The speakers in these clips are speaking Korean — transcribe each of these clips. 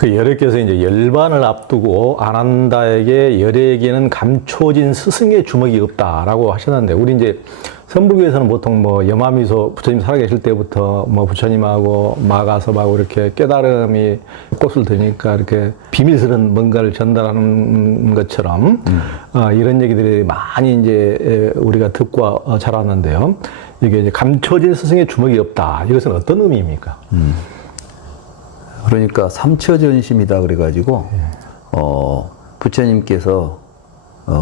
그 열애께서 이제 열반을 앞두고 안한다에게 열애에게는 감춰진 스승의 주먹이 없다라고 하셨는데, 우리 이제 선부교에서는 보통 뭐 염화미소 부처님 살아계실 때부터 뭐 부처님하고 마가섭하고 이렇게 깨달음이 꽃을 드니까 이렇게 비밀스러운 뭔가를 전달하는 것처럼 이런 얘기들이 많이 이제 우리가 듣고 자랐는데요. 이게 이제 감춰진 스승의 주먹이 없다. 이것은 어떤 의미입니까? 그러니까 삼처전심이다 그래가지고 부처님께서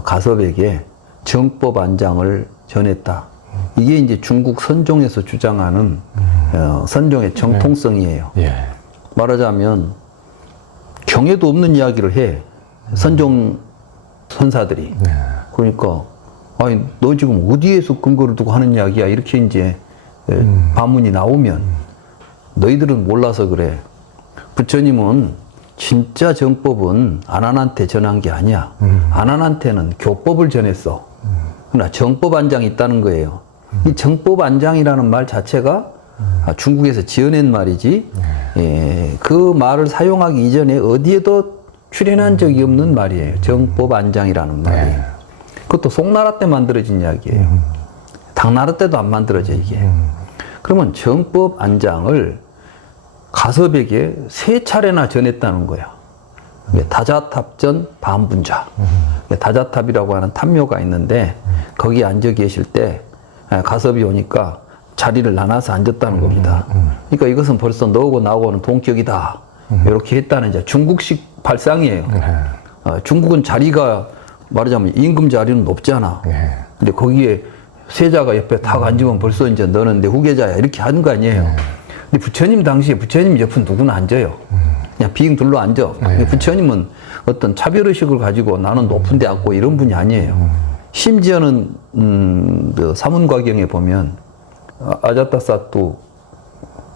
가섭에게 정법 안장을 전했다. 이게 이제 중국 선종에서 주장하는 선종의 정통성이에요. 예. 말하자면 경에도 없는 이야기를 해. 선종 선사들이. 네. 그러니까 아니 너 지금 어디에서 근거를 두고 하는 이야기야 이렇게 이제 반문이 나오면 너희들은 몰라서 그래. 부처님은 진짜 정법은 안한한테 전한 게 아니야. 안한한테는 교법을 전했어. 그러나 정법 안장이 있다는 거예요. 이 정법 안장이라는 말 자체가 중국에서 지어낸 말이지, 그 말을 사용하기 이전에 어디에도 출현한 적이 없는 말이에요. 정법 안장이라는 말이. 그것도 송나라 때 만들어진 이야기예요. 당나라 때도 안 만들어져 이게. 그러면 정법 안장을 가섭에게 3차례나 전했다는 거야. 다자탑전 반분자. 다자탑이라고 하는 탑묘가 있는데 거기 앉아 계실 때 가섭이 오니까 자리를 나눠서 앉았다는 겁니다. 그러니까 이것은 벌써 너하고 나하고는 동격이다. 이렇게 했다는 이제 중국식 발상이에요. 중국은 자리가 말하자면 임금 자리는 높잖아. 근데 거기에 세자가 옆에 탁 앉으면 벌써 이제 너는 내 후계자야 이렇게 하는 거 아니에요. 근데 부처님 당시에 부처님 옆은 누구나 앉아요. 그냥 비행 둘러 앉아. 근데 부처님은 어떤 차별의식을 가지고 나는 높은 데 앉고 이런 분이 아니에요. 심지어는 그 사문과경에 보면 아자타사투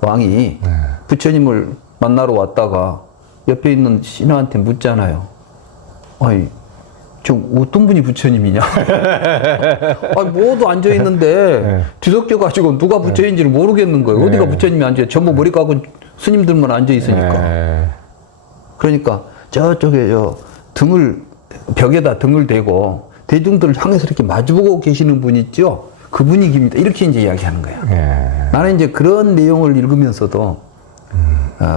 왕이 부처님을 만나러 왔다가 옆에 있는 신하한테 묻잖아요. 아니 지금 어떤 분이 부처님이냐? 아니 모두 앉아 있는데 뒤섞여 가지고 누가 부처인지를 모르겠는 거예요. 어디가 부처님이 앉아요? 전부 머리 깎은 스님들만 앉아 있으니까. 그러니까 저쪽에 등을 벽에다 등을 대고 대중들을 향해서 이렇게 마주보고 계시는 분 있죠? 그 분위기입니다. 이렇게 이제 이야기하는 거예요. 나는 이제 그런 내용을 읽으면서도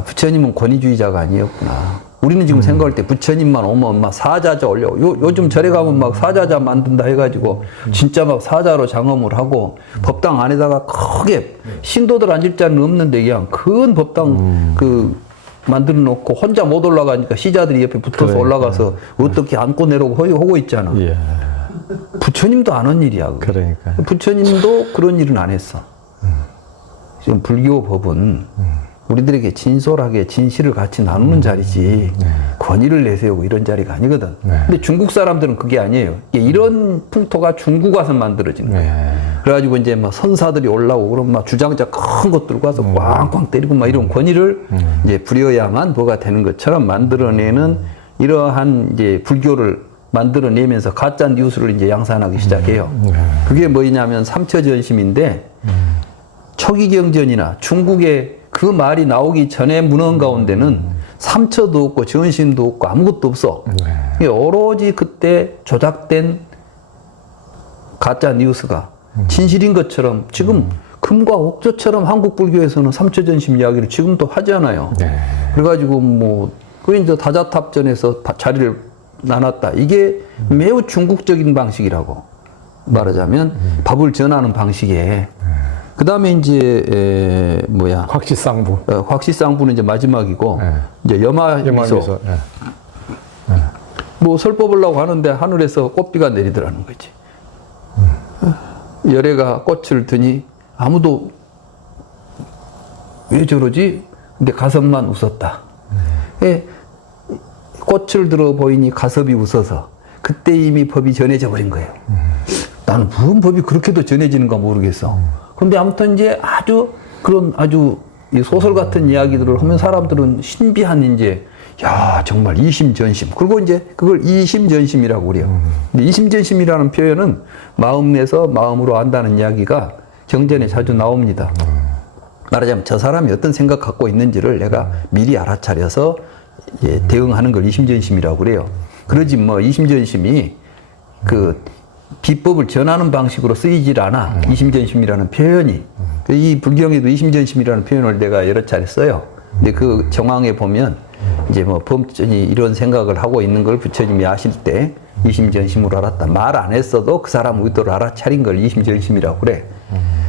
부처님은 권위주의자가 아니었구나. 우리는 지금 생각할 때 부처님만 오면 막 사자자 올려. 요즘 절에 가면 막 사자자 만든다 해가지고 진짜 막 사자로 장엄을 하고 법당 안에다가 크게 신도들 앉을 자는 없는데 그냥 큰 법당 그 만들어 놓고 혼자 못 올라가니까 시자들이 옆에 붙어서 올라가서 어떻게 안고 내려오고 하고 있잖아. 부처님도 안 한 일이야. 그게. 그러니까. 부처님도 그런 일은 안 했어. 지금 불교 법은 우리들에게 진솔하게 진실을 같이 나누는 자리지 권위를 내세우고 이런 자리가 아니거든. 근데 중국 사람들은 그게 아니에요. 이런 풍토가 중국 와서 만들어진 거예요. 그래가지고 이제 막 선사들이 올라오고 그러면 막 주장자 큰 것 들고 와서 꽝꽝 때리고 막 이런 권위를 이제 부려야만 뭐가 되는 것처럼 만들어내는 이러한 이제 불교를 만들어내면서 가짜 뉴스를 이제 양산하기 시작해요. 그게 뭐냐면 삼처전심인데 초기경전이나 중국의 그 말이 나오기 전에 문헌 가운데는 삼처도 없고 전심도 없고 아무것도 없어. 오로지 그때 조작된 가짜 뉴스가 진실인 것처럼 지금 금과 옥조처럼 한국 불교에서는 삼처전심 이야기를 지금도 하잖아요. 그래가지고 뭐 그 이제 다자탑전에서 자리를 나눴다. 이게 매우 중국적인 방식이라고 말하자면 법을 전하는 방식에. 그 다음에 이제 확시상부. 확시상부는 이제 마지막이고 이제 염화미소. 뭐 설법하려고 하는데 하늘에서 꽃비가 내리더라는 거지. 열애가 꽃을 드니 아무도 왜 저러지? 근데 가섭만 웃었다. 꽃을 들어 보이니 가섭이 웃어서 그때 이미 법이 전해져 버린 거예요. 나는 무슨 법이 그렇게도 전해지는가 모르겠어. 그런데 아무튼 이제 아주 그런 아주 소설 같은 이야기들을 하면 사람들은 신비한 이제 야 정말 이심전심. 그리고 이제 그걸 이심전심이라고 그래요. 근데 이심전심이라는 표현은 마음에서 마음으로 안다는 이야기가 경전에 자주 나옵니다. 말하자면 저 사람이 어떤 생각 갖고 있는지를 내가 미리 알아차려서 대응하는 걸 이심전심이라고 그래요. 그러지 뭐 이심전심이 그 비법을 전하는 방식으로 쓰이질 않아. 이심전심이라는 표현이. 이 불경에도 이심전심이라는 표현을 내가 여러 차례 써요. 근데 그 정황에 보면 이제 뭐 범전이 이런 생각을 하고 있는 걸 부처님이 아실 때 이심전심으로 알았다. 말 안 했어도 그 사람 의도를 알아차린 걸 이심전심이라고 그래.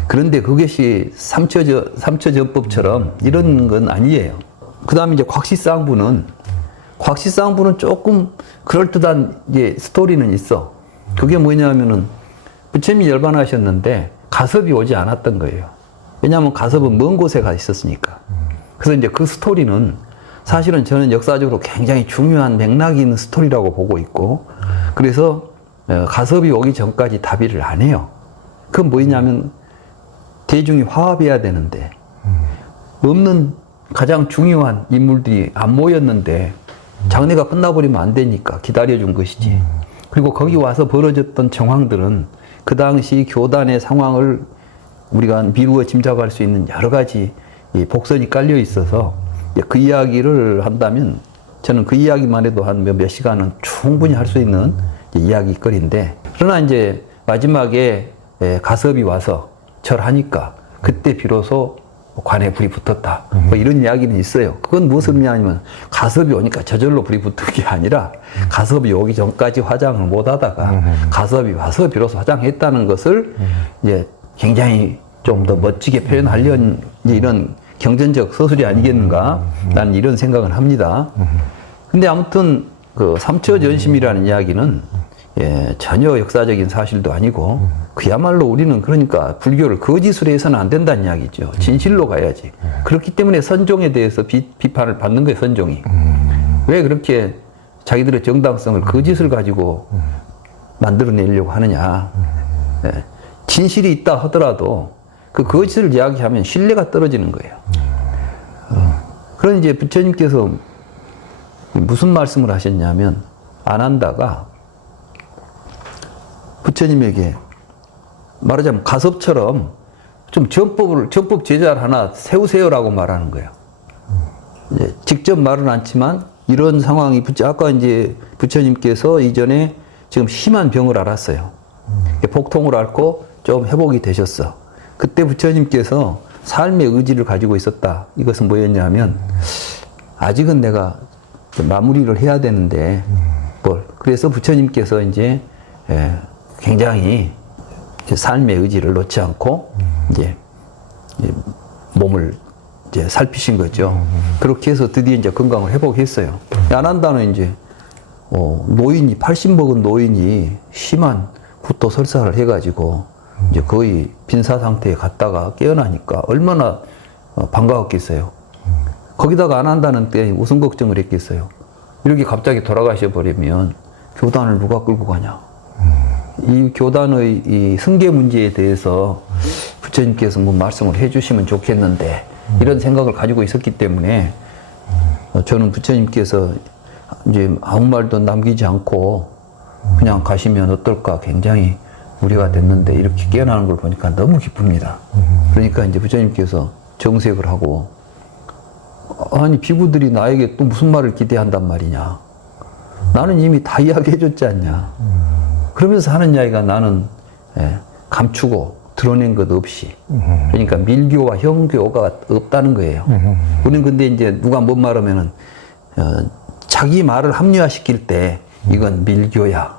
그런데 그것이 삼처전법처럼 이런 건 아니에요. 그 다음에 이제 곽시쌍부는 조금 그럴듯한 이제 스토리는 있어. 그게 뭐냐면은 부처님이 열반하셨는데 가섭이 오지 않았던 거예요. 왜냐하면 가섭은 먼 곳에 가 있었으니까. 그래서 이제 그 스토리는 사실은 저는 역사적으로 굉장히 중요한 맥락이 있는 스토리라고 보고 있고, 그래서 가섭이 오기 전까지 답의를 안 해요. 그건 뭐냐면 대중이 화합해야 되는데 없는 가장 중요한 인물들이 안 모였는데 장례가 끝나버리면 안 되니까 기다려준 것이지. 그리고 거기 와서 벌어졌던 정황들은 그 당시 교단의 상황을 우리가 미루어 짐작할 수 있는 여러 가지 복선이 깔려 있어서 그 이야기를 한다면 저는 그 이야기만 해도 한 몇 시간은 충분히 할 수 있는 이야기거리인데, 그러나 이제 마지막에 가섭이 와서 절하니까 그때 비로소 관에 불이 붙었다. 뭐 이런 이야기는 있어요. 그건 무슨 의미냐면 가섭이 오니까 저절로 불이 붙은 게 아니라 가섭이 오기 전까지 화장을 못 하다가 가섭이 와서 비로소 화장했다는 것을 이제 굉장히 좀 더 멋지게 표현하려는 이런 경전적 서술이 아니겠는가? 나는 이런 생각을 합니다. 근데 아무튼 그 삼처전심이라는 이야기는 전혀 역사적인 사실도 아니고 그야말로 우리는 그러니까 불교를 거짓으로 해서는 안 된다는 이야기죠. 진실로 가야지. 그렇기 때문에 선종에 대해서 비판을 받는 거예요, 선종이. 왜 그렇게 자기들의 정당성을 거짓을 가지고 만들어내려고 하느냐. 진실이 있다 하더라도 그 거짓을 이야기하면 신뢰가 떨어지는 거예요. 그런 이제 부처님께서 무슨 말씀을 하셨냐면, 아난다가 부처님에게 말하자면 가섭처럼 좀 전법 제자를 하나 세우세요라고 말하는 거예요. 이제 직접 말은 않지만 이런 상황이 아까 이제 부처님께서 이전에 지금 심한 병을 앓았어요. 복통을 앓고 좀 회복이 되셨어. 그때 부처님께서 삶의 의지를 가지고 있었다. 이것은 뭐였냐면 아직은 내가 마무리를 해야 되는데 그래서 부처님께서 이제 굉장히 삶의 의지를 놓지 않고 이제 몸을 이제 살피신 거죠. 그렇게 해서 드디어 이제 건강을 회복했어요. 아난다는 이제 노인이 80 먹은 노인이 심한 구토 설사를 해가지고 이제 거의 빈사 상태에 갔다가 깨어나니까 얼마나 반가웠겠어요. 거기다가 아난다는 때 무슨 걱정을 했겠어요. 이렇게 갑자기 돌아가셔 버리면 교단을 누가 끌고 가냐. 이 교단의 이 승계 문제에 대해서 부처님께서 뭐 말씀을 해주시면 좋겠는데 이런 생각을 가지고 있었기 때문에 저는 부처님께서 이제 아무 말도 남기지 않고 그냥 가시면 어떨까 굉장히 우려가 됐는데 이렇게 깨어나는 걸 보니까 너무 기쁩니다. 그러니까 이제 부처님께서 정색을 하고, 아니 비구들이 나에게 또 무슨 말을 기대한단 말이냐. 나는 이미 다 이야기해줬지 않냐. 그러면서 하는 이야기가 나는 감추고 드러낸 것 없이, 그러니까 밀교와 형교가 없다는 거예요. 우리는 근데 이제 누가 뭔 말하면은 자기 말을 합리화시킬 때 이건 밀교야,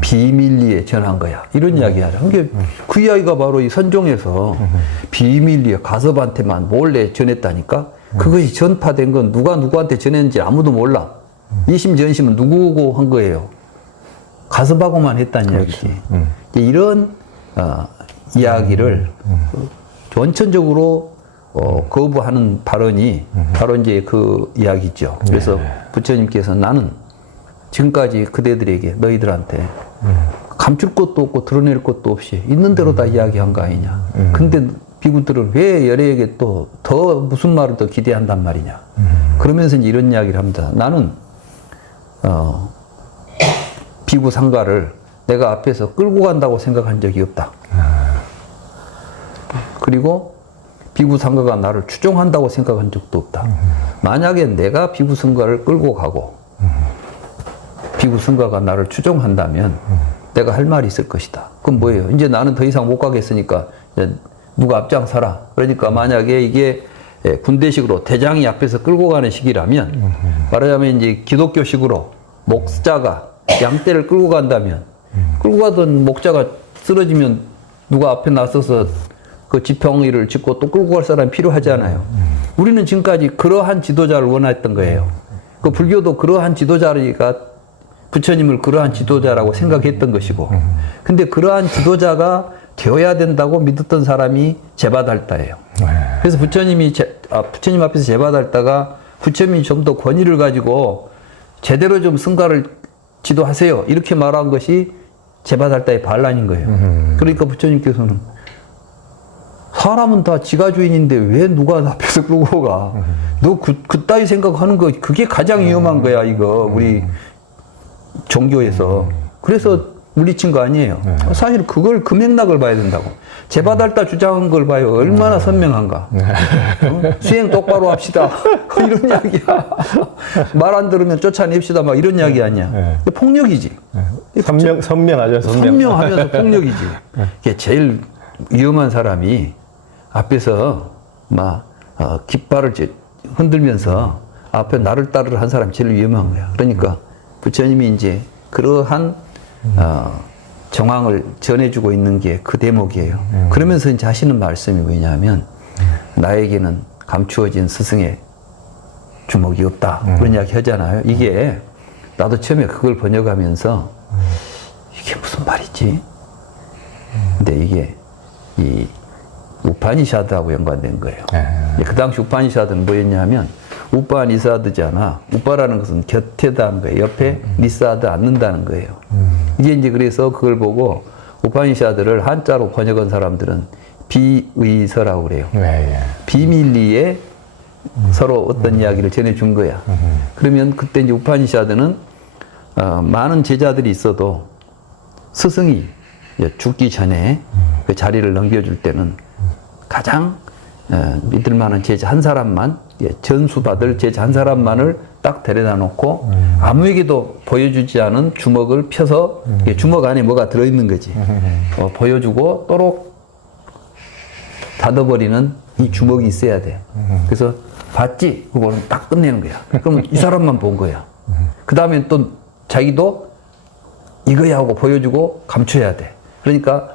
비밀리에 전한 거야, 이런 이야기하죠. 그 이야기가 바로 이 선종에서 비밀리에 가섭한테만 몰래 전했다니까. 그것이 전파된 건 누가 누구한테 전했는지 아무도 몰라. 이심전심은 누구고 한 거예요? 가섭하고만 했다는 이야기지. 이런 이야기를 원천적으로 거부하는 발언이 바로 이제 그 이야기죠. 그래서 부처님께서 나는 지금까지 그대들에게 너희들한테 감출 것도 없고 드러낼 것도 없이 있는 대로 다 이야기한 거 아니냐. 근데 비구들을 왜 열애에게 또 더 무슨 말을 더 기대한단 말이냐. 그러면서 이제 이런 이야기를 합니다. 나는 비구 상가를 내가 앞에서 끌고 간다고 생각한 적이 없다. 그리고 비구상가가 나를 추종한다고 생각한 적도 없다. 만약에 내가 비구상가를 끌고 가고 비구상가가 나를 추종한다면 내가 할 말이 있을 것이다. 그럼 뭐예요? 이제 나는 더 이상 못 가겠으니까 이제 누가 앞장서라. 그러니까 만약에 이게 군대식으로 대장이 앞에서 끌고 가는 식이라면 말하자면 이제 기독교식으로 목자가 양떼를 끌고 간다면 끌고 가던 목자가 쓰러지면 누가 앞에 나서서 그 지팡이를 짚고 또 끌고 갈 사람이 필요하잖아요. 우리는 지금까지 그러한 지도자를 원했던 거예요. 그 불교도 그러한 지도자가 부처님을 그러한 지도자라고 생각했던 것이고, 근데 그러한 지도자가 되어야 된다고 믿었던 사람이 제바달다예요. 그래서 부처님 앞에서 제바달다가 부처님이 좀 더 권위를 가지고 제대로 좀 승가를 지도하세요. 이렇게 말한 것이 제바달다의 반란인 거예요. 그러니까 부처님께서는 사람은 다 지가 주인인데 왜 누가 앞에서 끌고 가? 너 그따위 생각하는 거 그게 가장 위험한 거야, 이거 우리 종교에서. 그래서 물리친 거 아니에요. 사실 그걸 그 맥락을 봐야 된다고. 제바달다 주장한 걸 봐요. 얼마나 선명한가. 수행 똑바로 합시다. 이런 이야기야. 말 안 들으면 쫓아냅시다. 막 이런 이야기 아니야. 폭력이지. 선명하죠, 선명하면서 폭력이지. 이게 제일 위험한 사람이 앞에서 막 깃발을 흔들면서 앞에 나를 따르를 한 사람이 제일 위험한 거야. 그러니까 부처님이 이제 그러한 정황을 전해주고 있는 게 그 대목이에요. 그러면서 이제 하시는 말씀이 뭐냐면 나에게는 감추어진 스승의 주목이 없다. 그런 이야기 하잖아요. 이게 나도 처음에 그걸 번역하면서 이게 무슨 말이지? 근데 이게 이 우파니샤드하고 연관된 거예요. 그 당시 우파니샤드는 뭐였냐면 우파니사드잖아. 우파라는 것은 곁에다 하는 거예요. 옆에 니사드 앉는다는 거예요. 이게 이제 그래서 그걸 보고 우파니샤드를 한자로 번역한 사람들은 비의서라고 그래요. 비밀리에 서로 어떤 이야기를 전해준 거야. 그러면 그때 이제 우파니샤드는 많은 제자들이 있어도 스승이 죽기 전에 그 자리를 넘겨줄 때는 가장 믿을 만한 제자 한 사람만, 전수받을 제자 한 사람만을 딱 데려다 놓고 아무에게도 보여주지 않은 주먹을 펴서 주먹 안에 뭐가 들어있는 거지. 보여주고 또록 닫아버리는 이 주먹이 있어야 돼. 그래서 봤지? 그거는 딱 끝내는 거야. 그럼 이 사람만 본 거야. 그 다음에 또 자기도 이거야 하고 보여주고 감춰야 돼. 그러니까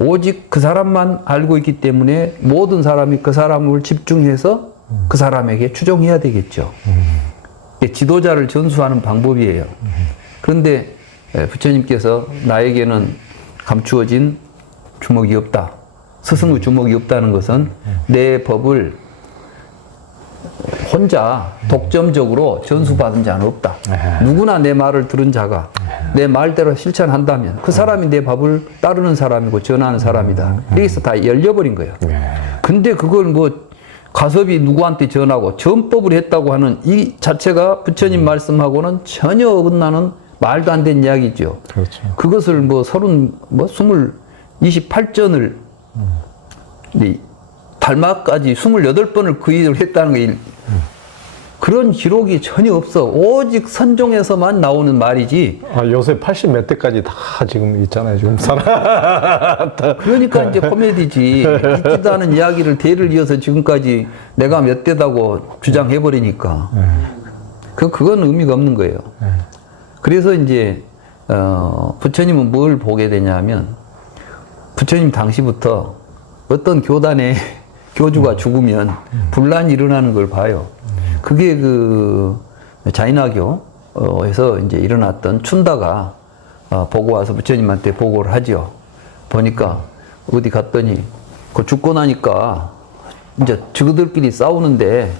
오직 그 사람만 알고 있기 때문에 모든 사람이 그 사람을 집중해서 그 사람에게 추종해야 되겠죠. 지도자를 전수하는 방법이에요. 그런데 부처님께서 나에게는 감추어진 주목이 없다. 스승의 주목이 없다는 것은 내 법을 혼자 독점적으로 전수받은 자는 없다. 누구나 내 말을 들은 자가 내 말대로 실천한다면 그 사람이 내 법을 따르는 사람이고 전하는 사람이다. 여기서 다 열려버린 거예요. 근데 그걸 뭐 가섭이 누구한테 전하고 전법을 했다고 하는 이 자체가 부처님 말씀하고는 전혀 어긋나는 말도 안 되는 이야기죠. 그렇죠. 그것을 뭐 28전을 달마까지 28번을 그 일을 했다는 게 그런 기록이 전혀 없어. 오직 선종에서만 나오는 말이지. 요새 80 몇 대까지 다 지금 있잖아요. 지금 살아. 그러니까 이제 코미디지. 있지도 않은 이야기를 대를 이어서 지금까지 내가 몇 대다고 주장해버리니까. 그건 의미가 없는 거예요. 그래서 이제, 부처님은 뭘 보게 되냐면, 부처님 당시부터 어떤 교단의 교주가 죽으면 분란이 일어나는 걸 봐요. 그게 그 자인화교에서 이제 일어났던 춘다가 보고 와서 부처님한테 보고를 하죠. 보니까 어디 갔더니 그 죽고 나니까 이제 저들끼리 싸우는데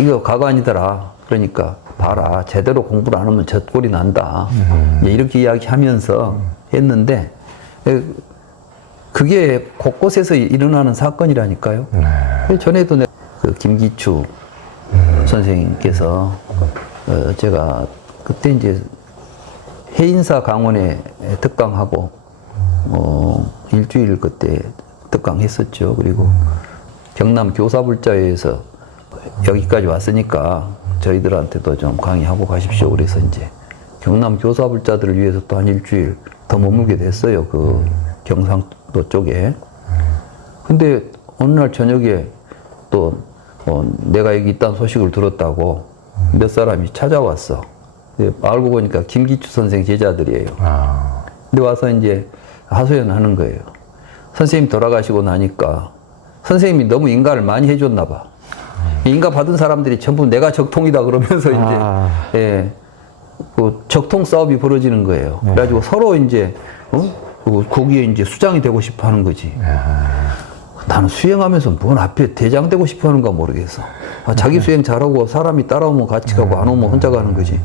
이거 가관이더라. 그러니까 봐라, 제대로 공부를 안 하면 젖골이 난다. 이렇게 이야기하면서 했는데 그게 곳곳에서 일어나는 사건이라니까요. 전에도 그 김기추 선생님께서 제가 그때 이제 해인사 강원에 특강하고 일주일 그때 특강했었죠. 그리고 경남 교사불자회에서 여기까지 왔으니까 저희들한테도 좀 강의하고 가십시오. 그래서 이제 경남 교사불자들을 위해서 또 한 일주일 더 머물게 됐어요. 그 경상도 쪽에. 근데 어느 날 저녁에 또 내가 여기 있다는 소식을 들었다고 몇 사람이 찾아왔어. 알고 보니까 김기추 선생 제자들이에요. 근데 와서 이제 하소연하는 거예요. 선생님 돌아가시고 나니까 선생님이 너무 인가를 많이 해줬나 봐. 인가 받은 사람들이 전부 내가 적통이다 그러면서 이제 예, 그 적통 싸움이 벌어지는 거예요. 그래가지고 서로 이제 거기에 이제 수장이 되고 싶어 하는 거지. 나는 수행하면서 뭔 앞에 대장 되고 싶어 하는가 모르겠어. 자기 수행 잘하고 사람이 따라오면 같이 가고 안 오면 혼자 가는 거지.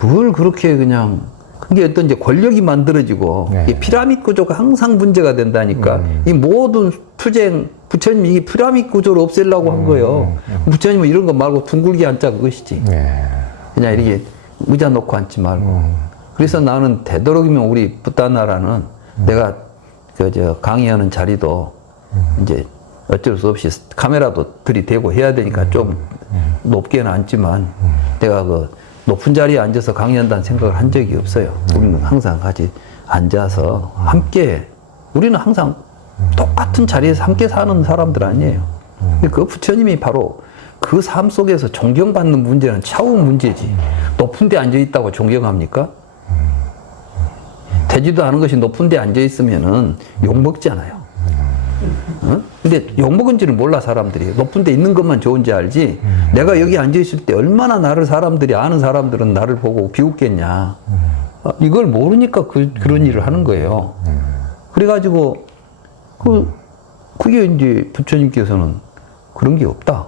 뭘 그렇게 그냥 그게 어떤 이제 권력이 만들어지고 이 피라미드 구조가 항상 문제가 된다니까. 이 모든 투쟁 부처님이 이 피라미드 구조를 없애려고 한 거예요. 부처님은 이런 거 말고 둥글게 앉자 그것이지. 그냥 이렇게 의자 놓고 앉지 말고. 그래서 나는 되도록이면 우리 붓다나라는 내가 저 강의하는 자리도 이제 어쩔 수 없이 카메라도 들이대고 해야 되니까 좀 높게는 앉지만 내가 그 높은 자리에 앉아서 강의한다는 생각을 한 적이 없어요. 우리는 항상 같이 앉아서 함께, 우리는 항상 똑같은 자리에서 함께 사는 사람들 아니에요. 그 부처님이 바로 그 삶 속에서 존경받는 문제는 차후 문제지. 높은 데 앉아 있다고 존경합니까? 되지도 않은 것이 높은 데 앉아 있으면은 욕먹잖아요. 응? 근데 욕먹은지를 몰라 사람들이. 높은 데 있는 것만 좋은지 알지. 내가 여기 앉아 있을 때 얼마나 나를 사람들이 아는 사람들은 나를 보고 비웃겠냐. 이걸 모르니까 그런 일을 하는 거예요. 그래가지고 그게 이제 부처님께서는 그런 게 없다.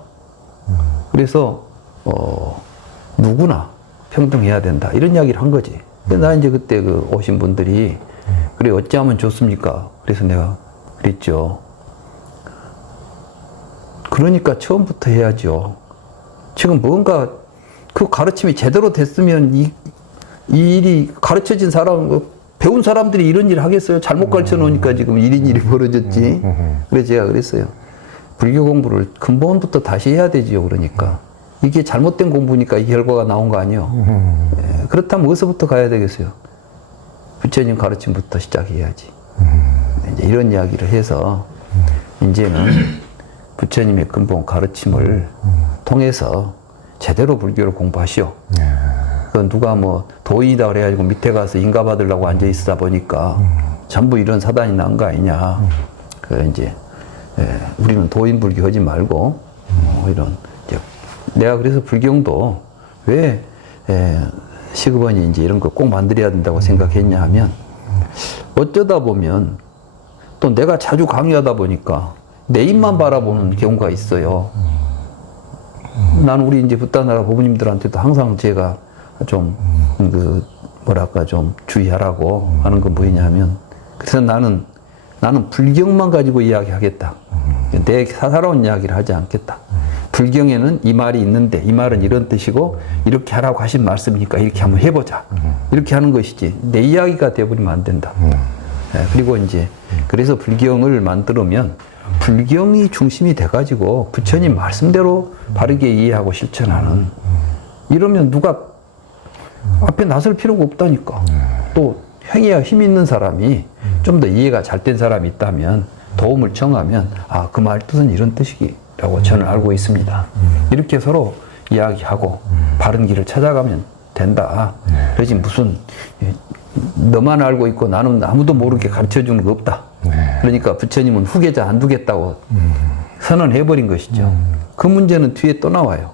그래서 누구나 평등해야 된다 이런 이야기를 한 거지. 근데 나 이제 그때 그 오신 분들이 그래 어찌하면 좋습니까? 그래서 내가 그랬죠. 그러니까 처음부터 해야죠. 지금 뭔가 그 가르침이 제대로 됐으면 이 일이 가르쳐진 사람, 배운 사람들이 이런 일을 하겠어요? 잘못 가르쳐 놓으니까 지금 이런 일이 벌어졌지. 그래서 제가 그랬어요. 불교 공부를 근본부터 다시 해야 되지요. 그러니까. 이게 잘못된 공부니까 이 결과가 나온 거 아니에요. 예, 그렇다면 어디서부터 가야 되겠어요? 부처님 가르침부터 시작해야지. 이제 이런 이야기를 해서 이제는 부처님의 근본 가르침을 통해서 제대로 불교를 공부하시오. 그 누가 뭐 도인이다 그래가지고 밑에 가서 인가 받으려고 앉아 있다 보니까 전부 이런 사단이 난 거 아니냐. 그 이제 우리는 도인 불교 하지 말고 이런 이제 내가 그래서 불경도 왜 시급원이 이제 이런 거 꼭 만들어야 된다고 생각했냐 하면 어쩌다 보면 또 내가 자주 강의하다 보니까 내 입만 바라보는 경우가 있어요. 나는 우리 이제 붓다나라 부부님들한테도 항상 제가 좀 뭐랄까 좀 주의하라고 하는 건 뭐냐면 그래서 나는 불경만 가지고 이야기하겠다. 내 살아온 이야기를 하지 않겠다. 불경에는 이 말이 있는데 이 말은 이런 뜻이고 이렇게 하라고 하신 말씀이니까 이렇게 한번 해보자. 이렇게 하는 것이지 내 이야기가 되어버리면 안 된다. 그리고 이제 그래서 불경을 만들면 불경이 중심이 돼가지고 부처님 말씀대로 바르게 이해하고 실천하는 이러면 누가 앞에 나설 필요가 없다니까. 또 행위와 힘 있는 사람이 좀 더 이해가 잘 된 사람이 있다면 도움을 청하면 그 말 뜻은 이런 뜻이라고 저는 알고 있습니다. 이렇게 서로 이야기하고 바른 길을 찾아가면 된다. 그러지 무슨 너만 알고 있고 나는 아무도 모르게 가르쳐주는 거 없다. 그러니까 부처님은 후계자 안 두겠다고 선언해버린 것이죠. 그 문제는 뒤에 또 나와요.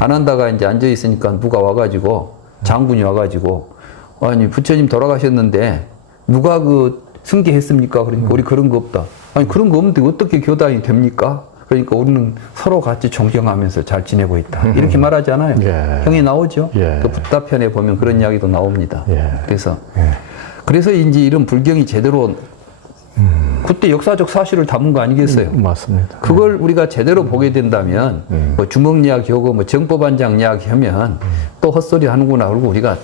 안 한다가 이제 앉아있으니까 누가 와가지고 장군이 와가지고 아니 부처님 돌아가셨는데 누가 그 승계했습니까? 그러니까 우리 그런 거 없다. 아니 그런 거 없는데 어떻게 교단이 됩니까? 그러니까 우리는 서로 같이 존경하면서 잘 지내고 있다. 이렇게 말하잖아요. 형이 나오죠. 그 붓다편에 보면 그런 이야기도 나옵니다. 그래서 이제 이런 불경이 제대로 그때 역사적 사실을 담은 거 아니겠어요? 맞습니다. 그걸 우리가 제대로 보게 된다면 뭐 주먹 이야기하고 뭐 정법안장 이야기하면 또 헛소리 하는구나. 그리고 우리가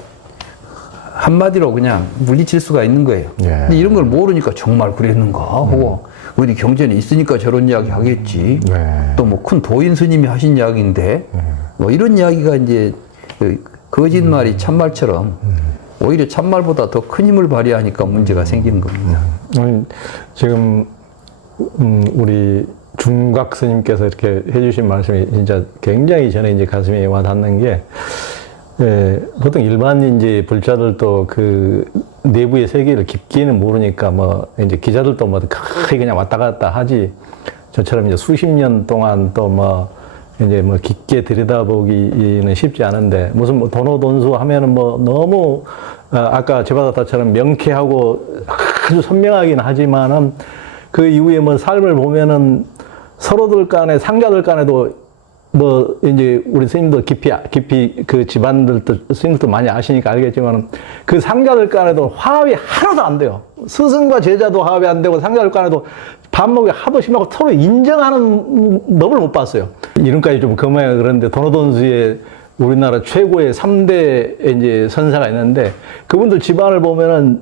한마디로 그냥 물리칠 수가 있는 거예요. 근데 이런 걸 모르니까 정말 그랬는가 하고 어디 경전에 있으니까 저런 이야기 하겠지. 네. 또 뭐 큰 도인 스님이 하신 이야기인데 뭐 이런 이야기가 이제 그 거짓말이 참말처럼 오히려 참말보다 더 큰 힘을 발휘하니까 문제가 생기는 겁니다. 지금 우리 중각 스님께서 이렇게 해주신 말씀이 진짜 굉장히 저는 이제 가슴에 와닿는 게, 보통 일반 이제 불자들도 그 내부의 세계를 깊게는 모르니까 뭐 이제 기자들도 뭐 크게 그냥 왔다 갔다 하지, 저처럼 이제 수십 년 동안 또 뭐 이제 뭐 깊게 들여다보기는 쉽지 않은데, 무슨 뭐 돈오돈수 하면은 뭐 너무 아까 제바다타처럼 명쾌하고 아주 선명하긴 하지만은 그 이후에 뭐 삶을 보면은 서로들 간에, 상자들 간에도 뭐 이제 우리 스님도 깊이 그 집안들도 스님들도 많이 아시니까 알겠지만은 그 상자들 간에도 화합이 하나도 안 돼요. 스승과 제자도 화합이 안 되고 상자들 간에도 반목이 하도 심하고 서로 인정하는 법을 못 봤어요. 이름까지 좀 그만해. 그런데 돈오돈수의 우리나라 최고의 3대 이제 선사가 있는데, 그분들 집안을 보면은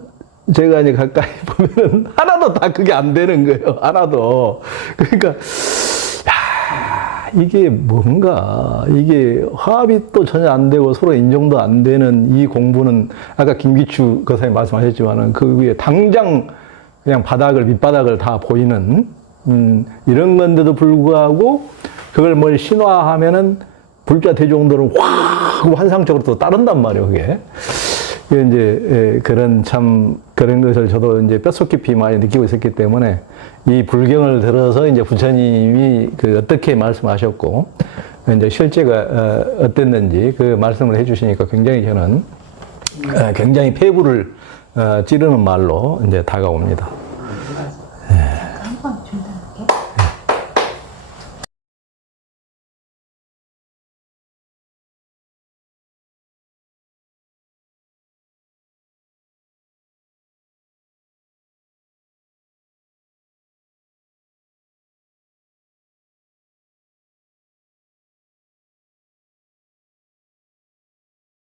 제가 이제 가까이 보면은 하나도 다 그게 안 되는 거예요. 하나도. 그러니까, 야, 이게 뭔가, 이게 화합이 또 전혀 안 되고 서로 인정도 안 되는 이 공부는, 아까 김기추 거사님 말씀하셨지만은 그 위에 당장 그냥 밑바닥을 다 보이는, 이런 건데도 불구하고 그걸 뭘 신화하면은 불자 대종들은 확 환상적으로 또 따른단 말이에요, 그게. 이제 그런 것을 저도 이제 뼛속 깊이 많이 느끼고 있었기 때문에 이 불경을 들어서 이제 부처님이 그 어떻게 말씀하셨고 이제 실제가 어땠는지 그 말씀을 해주시니까 굉장히 저는 굉장히 폐부를 찌르는 말로 이제 다가옵니다.